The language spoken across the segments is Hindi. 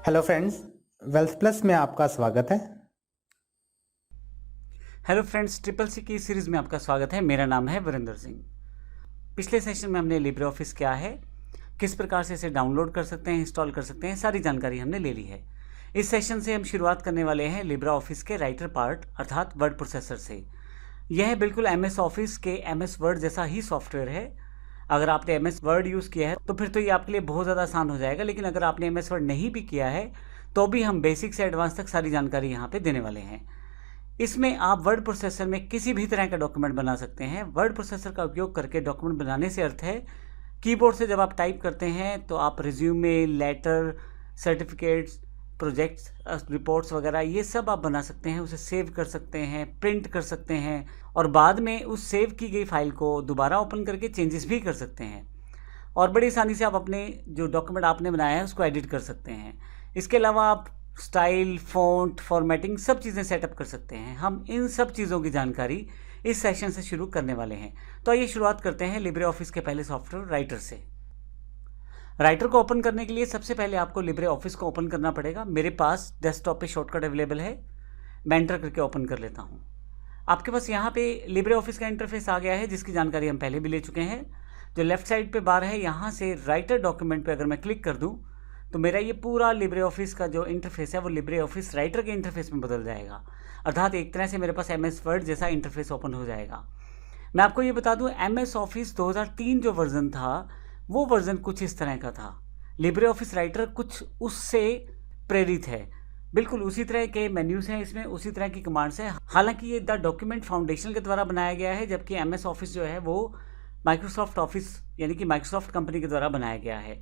हेलो फ्रेंड्स, वेल्थ प्लस में आपका स्वागत है। हेलो फ्रेंड्स, ट्रिपल सी की सीरीज़ में आपका स्वागत है। मेरा नाम है वीरेंद्र सिंह। पिछले सेशन में हमने लिब्रे ऑफिस क्या है, किस प्रकार से इसे डाउनलोड कर सकते हैं, इंस्टॉल कर सकते हैं, सारी जानकारी हमने ले ली है। इस सेशन से हम शुरुआत करने वाले हैं लिब्रे ऑफिस के राइटर पार्ट अर्थात वर्ड प्रोसेसर से। यह बिल्कुल एमएस ऑफिस के एमएस वर्ड जैसा ही सॉफ्टवेयर है। अगर आपने एमएस वर्ड यूज़ किया है तो फिर तो ये आपके लिए बहुत ज़्यादा आसान हो जाएगा, लेकिन अगर आपने एमएस वर्ड नहीं भी किया है तो भी हम बेसिक से एडवांस तक सारी जानकारी यहाँ पे देने वाले हैं। इसमें आप वर्ड प्रोसेसर में किसी भी तरह का डॉक्यूमेंट बना सकते हैं। वर्ड प्रोसेसर का उपयोग करके डॉक्यूमेंट बनाने से अर्थ है, कीबोर्ड से जब आप टाइप करते हैं तो आप resume, letter, certificates, projects, reports वगैरह ये सब आप बना सकते हैं, उसे सेव कर सकते हैं, प्रिंट कर सकते हैं और बाद में उस सेव की गई फाइल को दोबारा ओपन करके चेंजेस भी कर सकते हैं और बड़ी आसानी से आप अपने जो डॉक्यूमेंट आपने बनाया है उसको एडिट कर सकते हैं। इसके अलावा आप स्टाइल, फ़ॉन्ट, फॉर्मेटिंग सब चीज़ें सेटअप कर सकते हैं। हम इन सब चीज़ों की जानकारी इस सेशन से शुरू करने वाले हैं। तो आइए शुरुआत करते हैं लिब्रे ऑफिस के पहले सॉफ्टवेयर राइटर से। राइटर को ओपन करने के लिए सबसे पहले आपको लिब्रे ऑफिस को ओपन करना पड़ेगा। मेरे पास डेस्कटॉप पे शॉर्टकट अवेलेबल है, मैं एंटर करके ओपन कर लेता हूँ। आपके पास यहाँ पे लिब्रे ऑफिस का इंटरफेस आ गया है, जिसकी जानकारी हम पहले भी ले चुके हैं। जो लेफ्ट साइड पे बार है, यहाँ से राइटर डॉक्यूमेंट पे अगर मैं क्लिक कर दूँ तो मेरा ये पूरा लिब्रे ऑफिस का जो इंटरफेस है वो लिब्रे ऑफिस राइटर के इंटरफेस में बदल जाएगा। अर्थात एक तरह से मेरे पास एम एस वर्ड जैसा इंटरफेस ओपन हो जाएगा। मैं आपको ये बता दूं, एम एस ऑफिस 2003 जो वर्जन था वो वर्जन कुछ इस तरह का था। लिब्रे ऑफिस राइटर कुछ उससे प्रेरित है। बिल्कुल उसी तरह के मेन्यूज़ हैं इसमें, उसी तरह की कमांड्स हैं। हालांकि ये द डॉक्यूमेंट फाउंडेशन के द्वारा बनाया गया है, जबकि एम एस ऑफिस जो है वो माइक्रोसॉफ्ट ऑफिस यानी कि माइक्रोसॉफ्ट कंपनी के द्वारा बनाया गया है।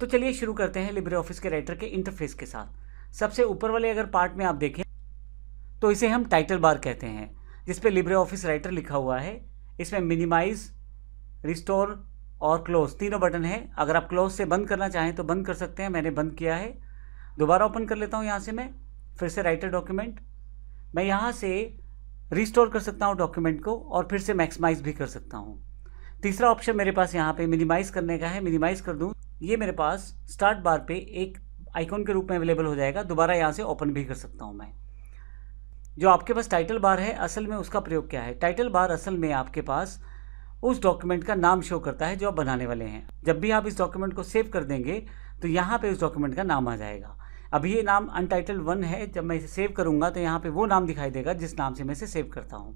तो चलिए शुरू करते हैं लिब्रे ऑफिस के राइटर के इंटरफेस के साथ। सबसे ऊपर वाले अगर पार्ट में आप देखें तो इसे हम टाइटल बार कहते हैं, जिस पे लिब्रे ऑफिस राइटर लिखा हुआ है। इसमें मिनिमाइज, रिस्टोर और क्लोज तीनों बटन हैं। अगर आप क्लोज से बंद करना चाहें तो बंद कर सकते हैं, मैंने बंद किया है। दोबारा ओपन कर लेता हूँ यहाँ से, मैं फिर से राइटर डॉक्यूमेंट। मैं यहाँ से रिस्टोर कर सकता हूँ डॉक्यूमेंट को और फिर से मैक्सिमाइज भी कर सकता हूँ। तीसरा ऑप्शन मेरे पास यहाँ पे मिनिमाइज़ करने का है, मिनिमाइज़ कर दूँ। ये मेरे पास स्टार्ट बार पे एक आइकॉन के रूप में अवेलेबल हो जाएगा। दोबारा यहाँ से ओपन भी कर सकता हूँ मैं। जो आपके पास टाइटल बार है, असल में उसका प्रयोग क्या है? टाइटल बार असल में आपके पास उस डॉक्यूमेंट का नाम शो करता है जो आप बनाने वाले हैं। जब भी आप इस डॉक्यूमेंट को सेव कर देंगे तो यहाँ पे उस डॉक्यूमेंट का नाम आ जाएगा। अभी ये नाम अनटाइटल 1 है, जब मैं इसे सेव करूँगा तो यहाँ पे वो नाम दिखाई देगा जिस नाम से मैं इसे सेव करता हूँ।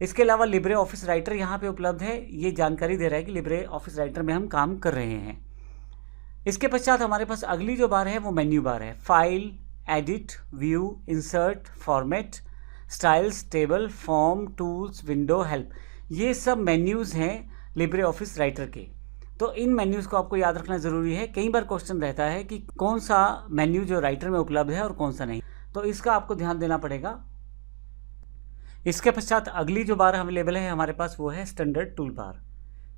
इसके अलावा लिब्रे ऑफिस राइटर यहाँ पे उपलब्ध है। ये जानकारी दे रहा है कि लिब्रे ऑफिस राइटर में हम काम कर रहे हैं। इसके पश्चात हमारे पास अगली जो बार है वो मेन्यू बार है। File, edit, view, insert, format, styles, table, form, tools, window, help, ये सब मेन्यूज़ हैं लिब्रे ऑफिस राइटर के। तो इन मेन्यूज़ को आपको याद रखना ज़रूरी है। कई बार क्वेश्चन रहता है कि कौन सा मेन्यू जो राइटर में उपलब्ध है और कौन सा नहीं, तो इसका आपको ध्यान देना पड़ेगा। इसके पश्चात अगली जो बार अवेलेबल है हमारे पास वो है स्टैंडर्ड टूल बार।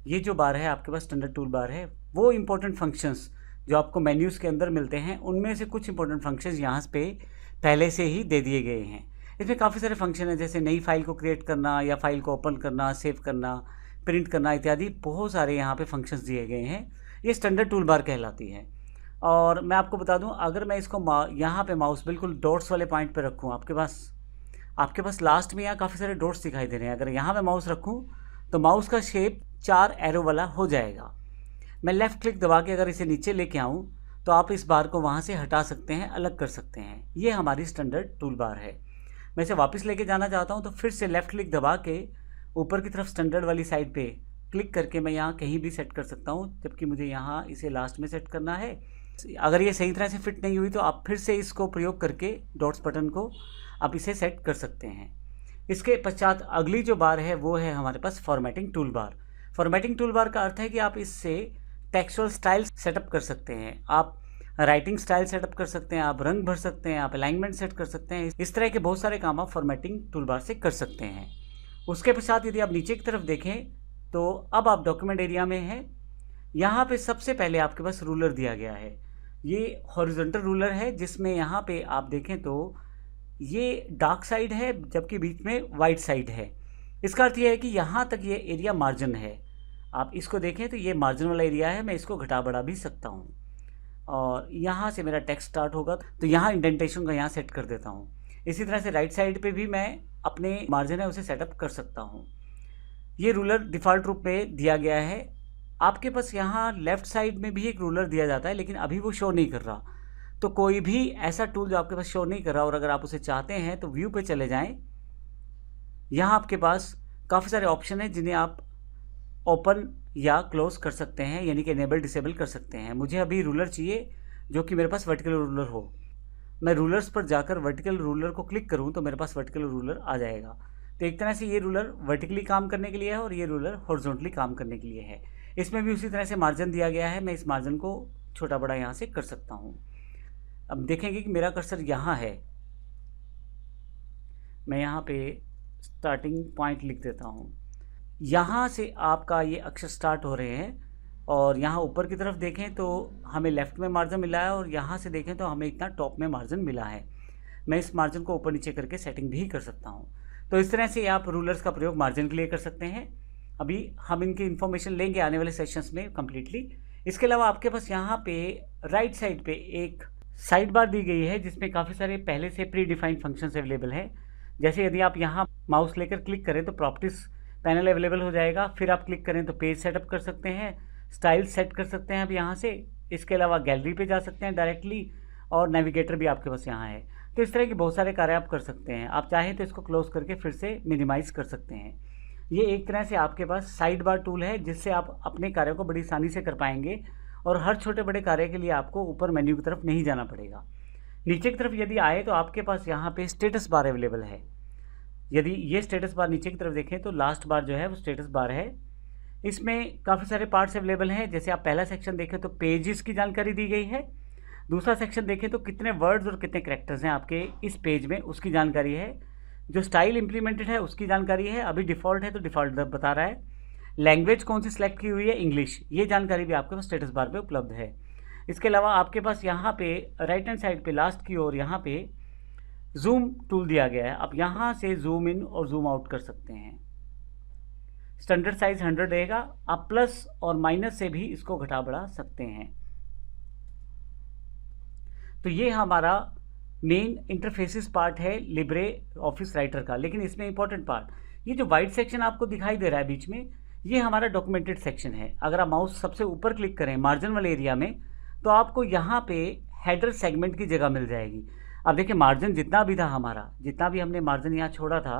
ये जो बार है आपके पास स्टैंडर्ड टूल बार है, वो इंपॉर्टेंट फंक्शंस जो आपको मेन्यूज़ के अंदर मिलते हैं उनमें से कुछ इंपॉर्टेंट फंक्शंस यहाँ पे पहले से ही दे दिए गए हैं। इसमें काफ़ी सारे फंक्शन हैं, जैसे नई फाइल को क्रिएट करना या फाइल को ओपन करना, सेव करना, प्रिंट करना इत्यादि बहुत सारे यहाँ पे फंक्शंस दिए गए हैं। ये स्टैंडर्ड टूल बार कहलाती है। और मैं आपको बता दूँ, अगर मैं इसको यहाँ पे माउस बिल्कुल डॉट्स वाले पॉइंट पर रखूँ, आपके पास लास्ट में यहाँ काफ़ी सारे डॉट्स दिखाई दे रहे हैं। अगर यहाँ मैं माउस रखूँ तो माउस का शेप 4 एरो वाला हो जाएगा। मैं लेफ़्ट क्लिक दबा के अगर इसे नीचे लेके आऊँ तो आप इस बार को वहाँ से हटा सकते हैं, अलग कर सकते हैं। ये हमारी स्टैंडर्ड टूल बार है। मैं इसे वापस लेके जाना चाहता हूँ तो फिर से लेफ़्ट क्लिक दबा के ऊपर की तरफ स्टैंडर्ड वाली साइड पे क्लिक करके मैं यहाँ कहीं भी सेट कर सकता हूँ, जबकि मुझे यहाँ इसे लास्ट में सेट करना है। अगर ये सही तरह से फिट नहीं हुई तो आप फिर से इसको प्रयोग करके डॉट्स बटन को आप इसे सेट कर सकते हैं। इसके पश्चात अगली जो बार है वो है हमारे पास formatting tool bar. Formatting tool bar का अर्थ है कि आप इससे टेक्सचुअल स्टाइल सेटअप कर सकते हैं, आप राइटिंग स्टाइल सेटअप कर सकते हैं, आप रंग भर सकते हैं, आप अलाइनमेंट सेट कर सकते हैं। इस तरह के बहुत सारे काम आप फॉर्मेटिंग टूल बार से कर सकते हैं। उसके पश्चात यदि आप नीचे की तरफ देखें तो अब आप डॉक्यूमेंट एरिया में हैं। यहाँ पे सबसे पहले आपके पास रूलर दिया गया है। ये हॉरिजॉन्टल रूलर है, जिसमें यहाँ पे आप देखें तो ये डार्क साइड है जबकि बीच में वाइट साइड है। इसका अर्थ ये है कि यहाँ तक ये एरिया मार्जिन है। आप इसको देखें तो ये मार्जिन वाला एरिया है, मैं इसको घटा बढ़ा भी सकता हूँ। और यहाँ से मेरा टेक्स्ट स्टार्ट होगा, तो यहाँ इंडेंटेशन का यहाँ सेट कर देता हूँ। इसी तरह से राइट साइड पे भी मैं अपने मार्जिन है उसे सेटअप कर सकता हूँ। ये रूलर डिफ़ॉल्ट रूप में दिया गया है। आपके पास यहाँ लेफ़्ट साइड में भी एक रूलर दिया जाता है, लेकिन अभी वो शो नहीं कर रहा। तो कोई भी ऐसा टूल जो आपके पास शो नहीं कर रहा और अगर आप उसे चाहते हैं तो व्यू पे चले जाएं। यहाँ आपके पास काफ़ी सारे ऑप्शन हैं जिन्हें आप ओपन या क्लोज कर सकते हैं, यानी कि इनेबल डिसेबल कर सकते हैं। मुझे अभी रूलर चाहिए जो कि मेरे पास वर्टिकल रूलर हो। मैं रूलर्स पर जाकर वर्टिकल रूलर को क्लिक करूँ तो मेरे पास वर्टिकल रूलर आ जाएगा। तो एक तरह से ये रूलर वर्टिकली काम करने के लिए है और ये रूलर हॉरिजॉन्टली काम करने के लिए है। इसमें भी उसी तरह से मार्जिन दिया गया है। मैं इस मार्जिन को छोटा बड़ा यहाँ से कर सकता हूँ। अब देखेंगे कि मेरा कर्सर यहाँ है। मैं यहाँ पे स्टार्टिंग पॉइंट लिख देता हूँ। यहाँ से आपका ये अक्षर स्टार्ट हो रहे हैं और यहाँ ऊपर की तरफ देखें तो हमें लेफ़्ट में मार्जिन मिला है और यहाँ से देखें तो हमें इतना टॉप में मार्जिन मिला है। मैं इस मार्जिन को ऊपर नीचे करके सेटिंग भी कर सकता हूँ। तो इस तरह से आप रूलर्स का प्रयोग मार्जिन के लिए कर सकते हैं। अभी हम इनकी इन्फॉर्मेशन लेंगे आने वाले सेशंस में कम्प्लीटली। इसके अलावा आपके पास यहाँ पे राइट साइड पे एक साइड बार दी गई है जिसमें काफ़ी सारे पहले से प्री डिफाइंड फंक्शंस अवेलेबल हैं। जैसे यदि आप यहाँ माउस लेकर क्लिक करें तो प्रॉपर्टीज़ पैनल अवेलेबल हो जाएगा। फिर आप क्लिक करें तो पेज सेटअप कर सकते हैं, स्टाइल सेट कर सकते हैं अब यहाँ से। इसके अलावा गैलरी पे जा सकते हैं डायरेक्टली और नेविगेटर भी आपके पास यहाँ है। तो इस तरह के बहुत सारे कार्य आप कर सकते हैं। आप चाहें तो इसको क्लोज करके फिर से मिनिमाइज़ कर सकते हैं। ये एक तरह से आपके पास साइड बार टूल है जिससे आप अपने कार्य को बड़ी आसानी से कर पाएंगे और हर छोटे बड़े कार्य के लिए आपको ऊपर मेन्यू की तरफ नहीं जाना पड़ेगा। नीचे की तरफ यदि आए तो आपके पास यहाँ पे स्टेटस बार अवेलेबल है। यदि ये स्टेटस बार नीचे की तरफ देखें तो लास्ट बार जो है वो स्टेटस बार है। इसमें काफ़ी सारे पार्ट्स अवेलेबल हैं। जैसे आप पहला सेक्शन देखें तो पेजेस की जानकारी दी गई है। दूसरा सेक्शन देखें तो कितने वर्ड्स और कितने कैरेक्टर्स हैं आपके इस पेज में उसकी जानकारी है। जो स्टाइल इंप्लीमेंटेड है उसकी जानकारी है। अभी डिफ़ॉल्ट है तो डिफ़ॉल्ट बता रहा है। लैंग्वेज कौन सी सिलेक्ट की हुई है, इंग्लिश, ये जानकारी भी आपके पास स्टेटस बार पे उपलब्ध है। इसके अलावा आपके पास यहाँ पे राइट हैंड साइड पे लास्ट की ओर यहाँ पे जूम टूल दिया गया है। आप यहाँ से जूम इन और जूम आउट कर सकते हैं। स्टैंडर्ड साइज 100 रहेगा। आप प्लस और माइनस से भी इसको घटा बढ़ा सकते हैं। तो ये हमारा मेन इंटरफेसिस पार्ट है लिब्रे ऑफिस राइटर का। लेकिन इसमें इंपॉर्टेंट पार्ट, ये जो वाइट सेक्शन आपको दिखाई दे रहा है बीच में, ये हमारा डॉक्यूमेंटेड सेक्शन है। अगर आप माउस सबसे ऊपर क्लिक करें मार्जिन वाले एरिया में तो आपको यहाँ पे हेडर सेगमेंट की जगह मिल जाएगी। अब देखिए मार्जिन जितना भी था हमारा, जितना भी हमने मार्जिन यहाँ छोड़ा था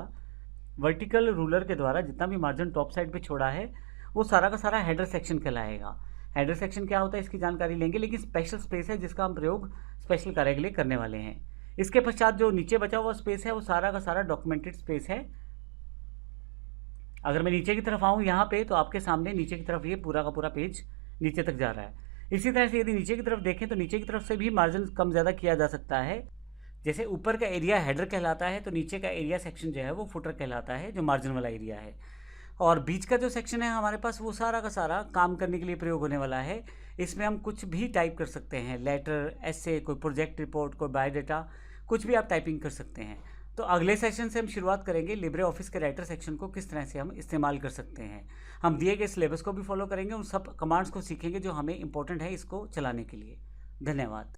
वर्टिकल रूलर के द्वारा, जितना भी मार्जिन टॉप साइड पे छोड़ा है वो सारा का सारा हेडर सेक्शन कहलाएगा। हेडर सेक्शन क्या होता है इसकी जानकारी लेंगे, लेकिन स्पेशल स्पेस है जिसका हम प्रयोग स्पेशल कार्य के लिए करने वाले हैं। इसके पश्चात जो नीचे बचा हुआ स्पेस है वो सारा का सारा डॉक्यूमेंटेड स्पेस है। अगर मैं नीचे की तरफ आऊँ यहाँ पे तो आपके सामने नीचे की तरफ ये पूरा का पूरा पेज नीचे तक जा रहा है। इसी तरह से यदि नीचे की तरफ देखें तो नीचे की तरफ से भी मार्जिन कम ज़्यादा किया जा सकता है। जैसे ऊपर का एरिया हेडर कहलाता है तो नीचे का एरिया सेक्शन जो है वो फुटर कहलाता है, जो मार्जिन वाला एरिया है। और बीच का जो सेक्शन है हमारे पास वो सारा का सारा काम करने के लिए प्रयोग होने वाला है। इसमें हम कुछ भी टाइप कर सकते हैं, लेटर, एसे, कोई प्रोजेक्ट रिपोर्ट, कोई बायोडाटा, कुछ भी आप टाइपिंग कर सकते हैं। तो अगले सेशन से हम शुरुआत करेंगे लिब्रे ऑफिस के राइटर सेक्शन को किस तरह से हम इस्तेमाल कर सकते हैं। हम दिए गए सिलेबस को भी फॉलो करेंगे, उन सब कमांड्स को सीखेंगे जो हमें इंपॉर्टेंट है इसको चलाने के लिए। धन्यवाद।